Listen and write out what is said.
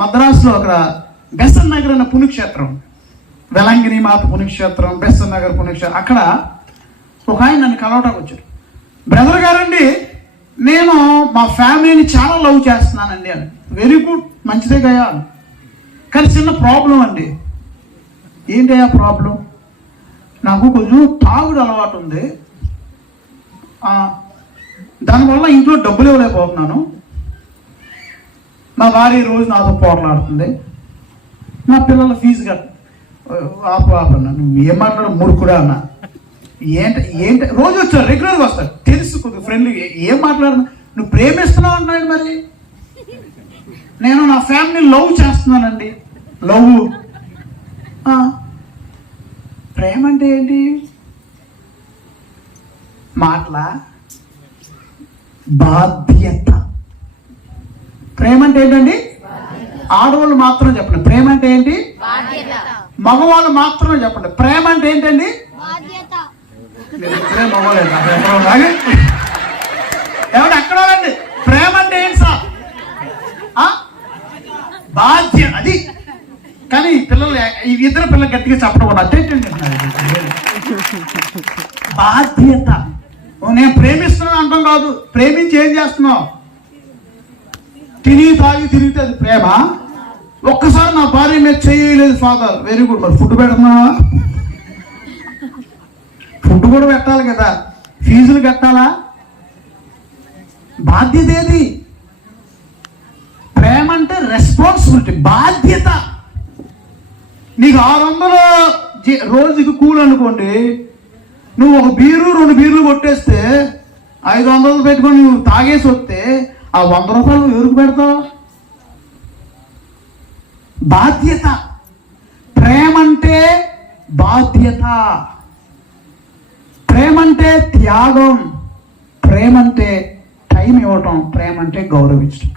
మద్రాసులో అక్కడ బెసన్ నగర్ అన్న పుణ్యక్షేత్రం, వెలంగిని మాత పుణ్యక్షేత్రం, బెసన్ నగర్ పుణ్యక్షేత్రం, అక్కడ ఒక ఆయన నన్ను కలవటానికి వచ్చారు. బ్రదర్ గారండి, నేను మా ఫ్యామిలీని చాలా లవ్ చేస్తున్నానండి అని. వెరీ గుడ్, మంచిదే గయా. కానీ చిన్న ప్రాబ్లం అండి. ఏంటి ఆ ప్రాబ్లం? నాకు కొంచెం తాగుడు అలవాటు ఉంది, దానివల్ల ఇంట్లో డబ్బులు ఇవ్వలేకపోతున్నాను. మా భార్య రోజు నాతో పోట్లాడుతుంది. నా పిల్లల ఫీజు కట్ట ఆపన్నా. నువ్వు ఏం మాట్లాడు మురుకుడా అన్న. ఏంటి రోజు వచ్చారు, రెగ్యులర్గా వస్తారు, తెలుసు కొద్దిగా ఫ్రెండ్లీ. ఏం మాట్లాడుతున్నా? నువ్వు ప్రేమిస్తున్నావు అన్నాడు. మరి నేను నా ఫ్యామిలీని లవ్ చేస్తున్నానండి. లవ్, ప్రేమ అంటే ఏంటి? మాటలా? బాధ్యత. ప్రేమ అంటే ఏంటండి? ఆడవాళ్ళు మాత్రమే చెప్పండి ప్రేమ అంటే ఏంటి. మగవాళ్ళు మాత్రమే చెప్పండి ప్రేమ అంటే ఏంటండి. ఎవడు అక్కడ వాళ్ళండి, ప్రేమ అంటే ఏంటి సార్? బాధ్యత. అది కానీ పిల్లలు, ఈ ఇద్దరు పిల్లలు గట్టిగా చెప్పడం కూడా అటెండ్. బాధ్యత. నేను ప్రేమిస్తున్నాను అంటాం కాదు, ప్రేమించి ఏం చేస్తున్నావు? తిని తాగి తిరిగితే అది ప్రేమ. ఒక్కసారి నా భార్య మీద చేయలేదు ఫాదర్, వెరీ గుడ్. మరి ఫుడ్ పెడుతున్నావా? ఫుడ్ కూడా పెట్టాలి కదా, ఫీజులు కట్టాలా? బాధ్యత ఏది? ప్రేమ అంటే రెస్పాన్సిబిలిటీ, బాధ్యత. నీకు 600 రోజుకి కూలి అనుకోండి, నువ్వు ఒక బీరు 2 బీర్లు కొట్టేస్తే 500 పెట్టుకొని నువ్వు తాగేసి వస్తే ఆ 100 రూపాయలు ఎవరికి పెడతావు? బాధ్యత. ప్రేమ అంటే బాధ్యత. ప్రేమ అంటే త్యాగం. ప్రేమ అంటే టైం ఇవ్వటం. ప్రేమ అంటే గౌరవించడం.